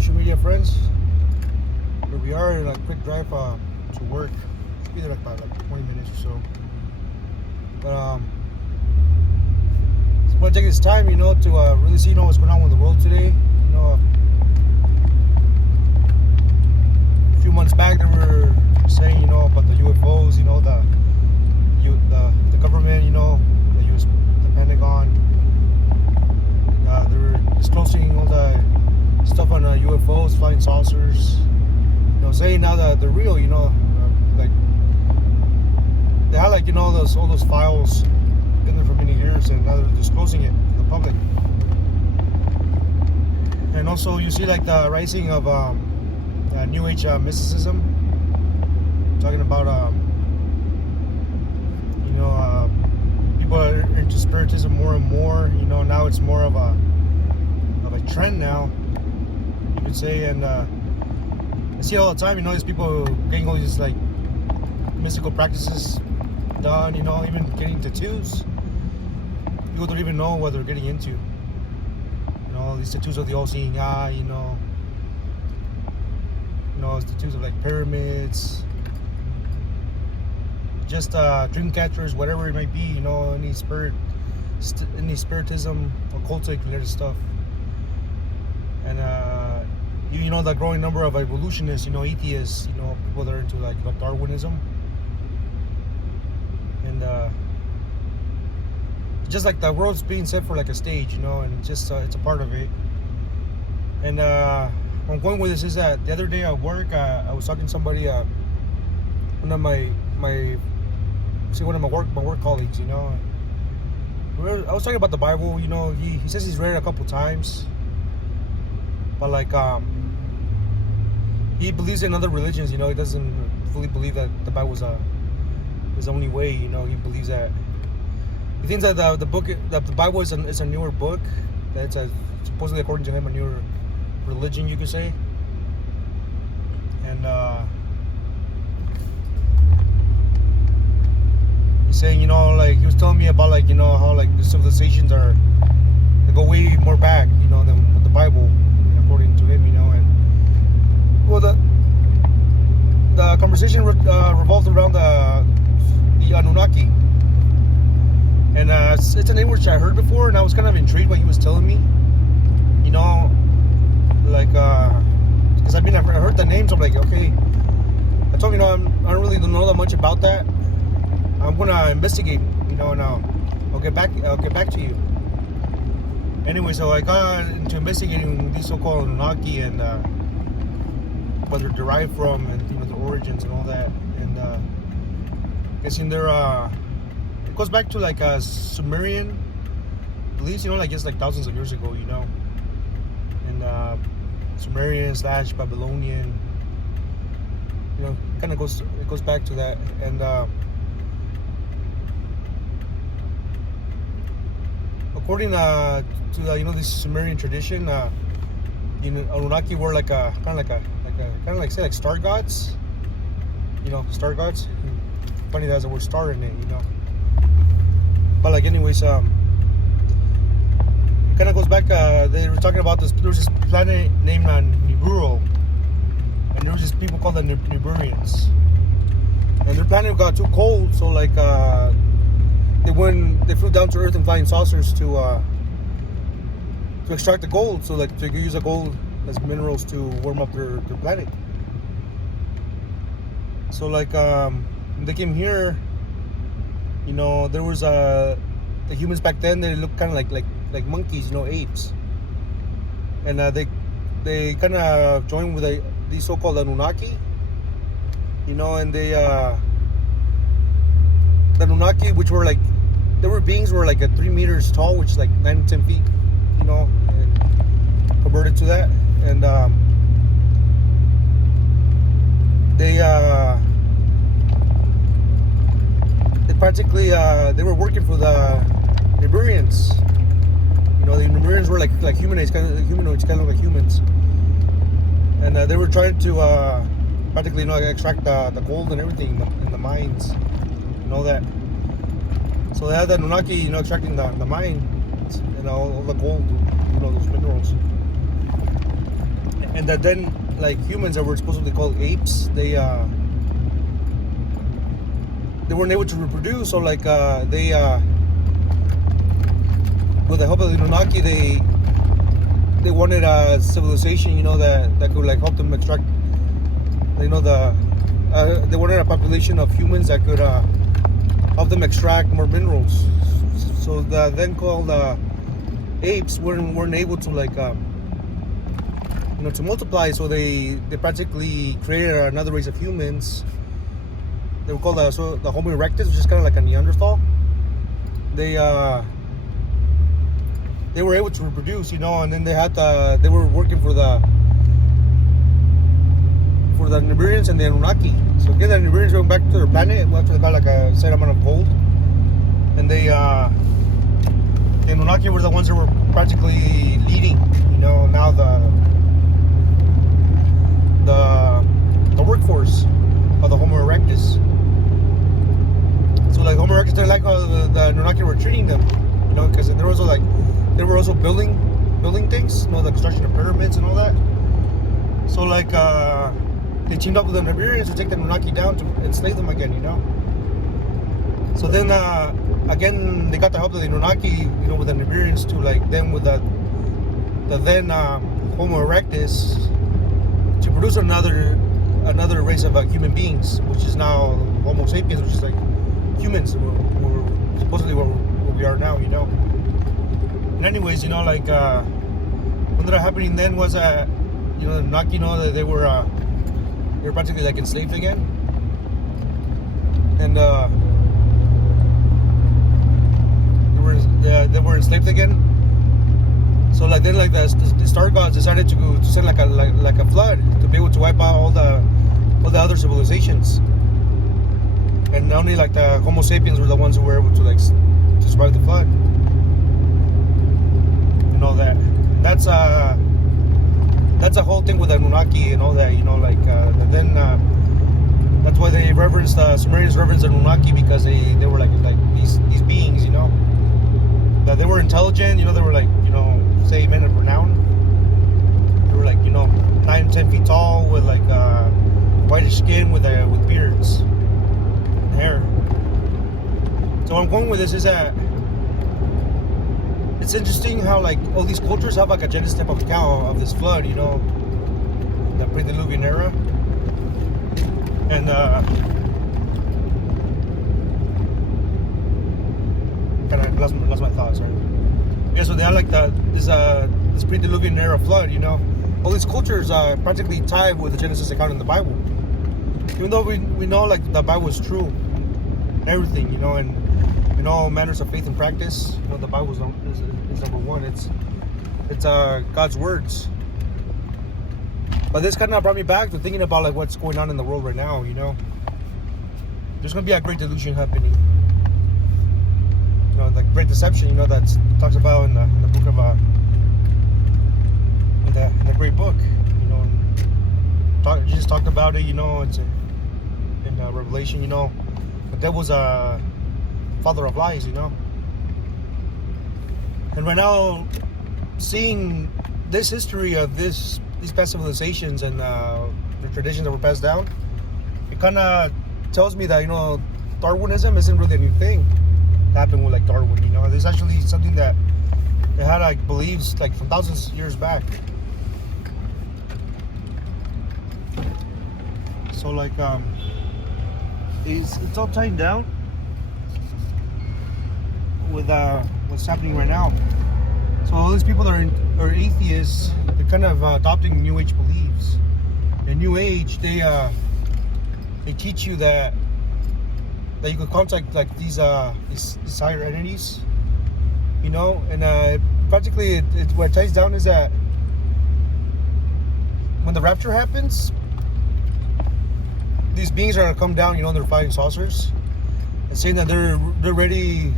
social media friends. Here we are in a quick drive to work. Should be there about 20 minutes or so. But just want to take this time, to really see, what's going on with the world today. A few months back they were saying, about the UFOs, the government, the US, the Pentagon. They were disclosing all the stuff on UFOs, flying saucers. Saying now that they're real. Like they had all those files been there for many years, and now they're disclosing it to the public. And also, you see the rising of New Age mysticism, talking about people are into spiritism more and more. Now it's more of a trend now, you could say. And I see all the time, these people getting all these mystical practices done, even getting tattoos. People don't even know what they're getting into. These tattoos of the all-seeing eye, it's tattoos of pyramids, just dream catchers, whatever it might be, any spiritism, occultic related stuff. And the growing number of evolutionists, atheists, people that are into Darwinism. And just the world's being set for a stage, and just it's a part of it. And where I'm going with this is that the other day at work, I was talking to somebody, one of my work colleagues, I was talking about the Bible. He says he's read it a couple times, but he believes in other religions. He doesn't fully believe that the Bible is the only way. He believes that, he thinks that the Bible is a newer book, that it's supposedly, according to him, a newer religion, you could say. And he's saying, he was telling me about how the civilizations they go way more back, than the Bible, according to him, and well, the conversation revolves around the Anunnaki. And it's a name which I heard before, and I was kind of intrigued what he was telling me. Because I heard the names. I'm like, okay. I told him, I don't really know that much about that. I'm gonna investigate, and I'll get back to you. Anyway, so I got into investigating these so-called Anunnaki and where they're derived from, and the origins and all that. And guessing they're it goes back to Sumerian beliefs, just thousands of years ago, and Sumerian / Babylonian, kind of goes back to that. And according to this Sumerian tradition, Anunnaki were say star gods, star gods. Funny that has the word star in it, But anyways, it kind of goes back. They were talking about this. There was this planet named Nibiru, and there was just people called the Niburians. And their planet got too cold, so they flew down to Earth in flying saucers to extract the gold, so they could use the gold as minerals to warm up their planet. So when they came here, there was the humans back then. They looked kind of like monkeys, apes, and they kind of joined with these so-called Anunnaki, and they the Anunnaki, which were there were beings were 3 meters tall, which is 9 to 10 feet, and converted to that, and they practically they were working for the Niburians. The Niburians were like humanoids, kind of like humans, and they were trying to practically extract the gold and everything in the mines and all that. So they had the Anunnaki, extracting the mine, all the gold, those minerals. and that then like humans that were supposedly called apes, they weren't able to reproduce. So like they with the help of the Annunaki, they wanted a civilization, you know, that could like help them extract, you know, they wanted a population of humans that could help them extract more minerals. So the then called apes weren't able to like you know, to multiply. So they practically created another race of humans. They were called the Homo erectus, which is kind of like a Neanderthal. They were able to reproduce, you know, and then they were working for the Nibirians and the Anunnaki. So again, the Nibirians went back to their planet after they got like a set amount of gold, and the Anunnaki were the ones that were practically leading, you know, now the workforce of the Homo erectus. So like Homo erectus didn't like how the Anunnaki were treating them, you know, because they were also building things, you know, the construction of pyramids and all that. So like they teamed up with the Nibirians to take the Anunnaki down to enslave them again, you know. So then again they got the help of the Anunnaki, you know, with the Nibirians to like them with the then Homo erectus to produce another race of human beings, which is now Homo sapiens, which is like humans. We're supposedly what we are now, you know. And anyways, you know, like what ended up happening then was you know, the Anunnaki, you know, that they were practically like enslaved again, and they were enslaved again. So like then like the star gods decided to send like a flood to be able to wipe out all the other civilizations, and only like the Homo sapiens were the ones who were able to like to survive the flood. And all that. That's a whole thing with Anunnaki and all that, you know, like then that's why they reverenced Sumerians reverenced Anunnaki, because they were like these beings, you know, that they were intelligent, you know, they were like, you know, say men of renown. They were like, you know, 9-10 feet tall with like whitish skin with beards and hair. So what I'm going with this is that it's interesting how like all these cultures have like a Genesis type of account of this flood, you know, the pre-Diluvian era, and kind of lost my thoughts. Right? Yeah, so they had like this pre-Diluvian era flood, you know. All these cultures practically tied with the Genesis account in the Bible, even though we know like the Bible is true, and everything, you know, and in all manners of faith and practice, you know, the Bible is number one. It's God's words. But this kind of brought me back to thinking about like what's going on in the world right now. You know, there's gonna be a great delusion happening. You know, the great deception. You know, that talks about in the book of in the great book. You know, Jesus talked about it. You know, it's in Revelation. You know, the devil's father of lies, you know. And right now, seeing this history of these past civilizations and the traditions that were passed down, it kind of tells me that, you know, Darwinism isn't really a new thing that happened with like Darwin, you know. There's actually something that they had like beliefs like from thousands of years back. So like it's all tied down with what's happening right now. So all these people that are atheists, they're kind of adopting New Age beliefs. In New Age, they teach you that you could contact like these higher entities, you know, and practically what it ties down is that when the rapture happens, these beings are gonna come down, you know, in their flying saucers, and saying that they're ready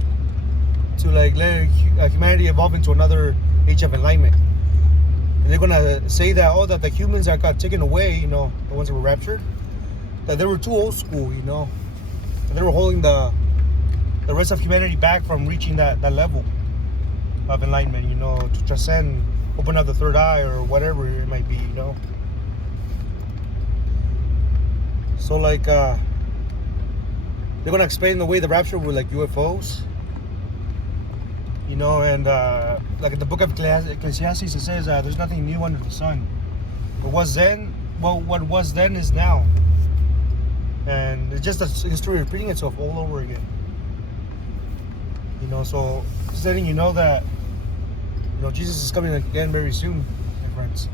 to like let humanity evolve into another age of enlightenment. And they're gonna say that that the humans that got taken away, you know, the ones that were raptured, that they were too old school, you know, and they were holding the rest of humanity back from reaching that level of enlightenment, you know, to transcend, open up the third eye or whatever it might be, you know. So like they're gonna explain the way the rapture with like UFOs, you know, and like in the book of Ecclesiastes it says there's nothing new under the sun. What was then is now, and it's just a history repeating itself all over again. You know, so just letting you know that, you know, Jesus is coming again very soon, my friends.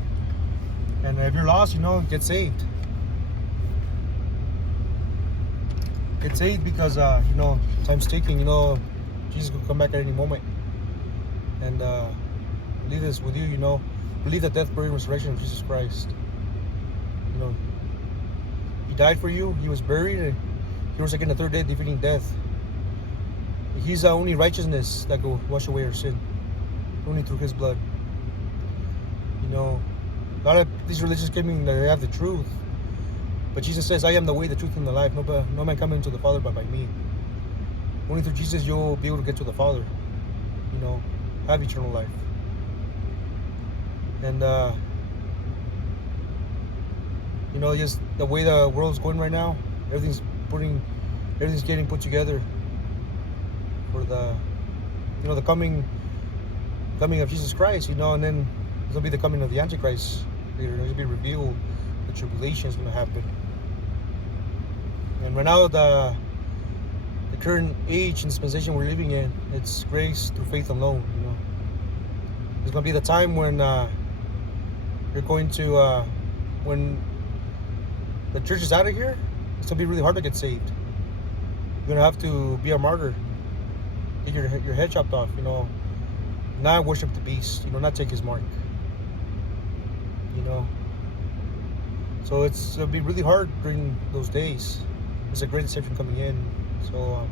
And if you're lost, you know, get saved. Get saved because you know, time's ticking. You know, Jesus could come back at any moment. And leave this with you. You know, believe the death, burial, and resurrection of Jesus Christ. You know, He died for you. He was buried, and He rose again the third day, defeating death. He's the only righteousness that will wash away our sin, only through His blood. You know, a lot of these religions claiming that they have the truth, but Jesus says, "I am the way, the truth, and the life. No man coming to the Father but by me." Only through Jesus you'll be able to get to the Father. You know, have eternal life. And you know, just the way the world's going right now, everything's getting put together for the, you know, the coming of Jesus Christ. You know, and then there's gonna be the coming of the Antichrist later. There's gonna be revealed. The tribulation is gonna happen. And right now, the current age and dispensation we're living in, it's grace through faith alone. You know, there's gonna be the time when you're going to when the church is out of here. It's gonna be really hard to get saved. You're gonna have to be a martyr, get your head chopped off. You know, not worship the beast. You know, not take his mark. You know, so it'll be really hard during those days. There's a great deception coming in. So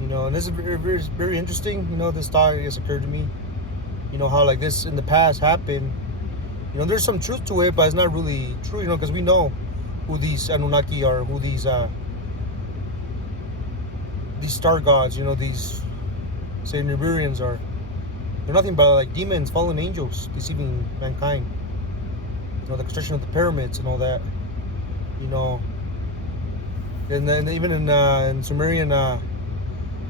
you know, and this is very, very, very interesting. You know, this thought has occurred to me. You know, how like this in the past happened. You know, there's some truth to it, but it's not really true. You know, because we know who these Anunnaki are, who these star gods. You know, these say Nibirians are. They're nothing but like demons, fallen angels, deceiving mankind. You know, the construction of the pyramids and all that. You know, and then even in Sumerian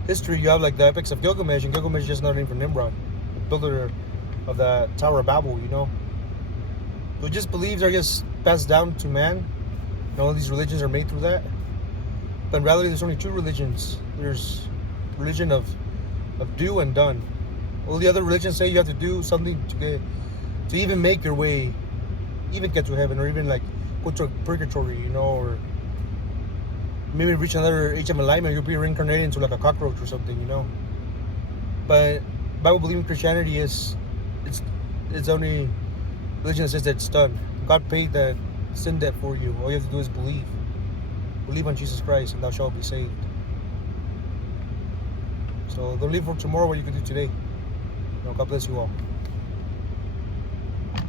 history, you have like the epics of Gilgamesh, and Gilgamesh is just not name for Nimrod, the builder of the Tower of Babel. You know, so just beliefs are just passed down to man. You know, these religions are made through that. But in reality, there's only two religions. There's religion of do and done. All the other religions say you have to do something to even make your way, even get to heaven, or even like go to purgatory, you know, or maybe reach another age of enlightenment. You'll be reincarnated into like a cockroach or something, you know. But Bible believing Christianity it's the only religion that says that it's done. God paid that sin debt for you. All you have to do is believe. Believe on Jesus Christ, and thou shalt be saved. So don't leave for tomorrow what you can do today. God bless you all.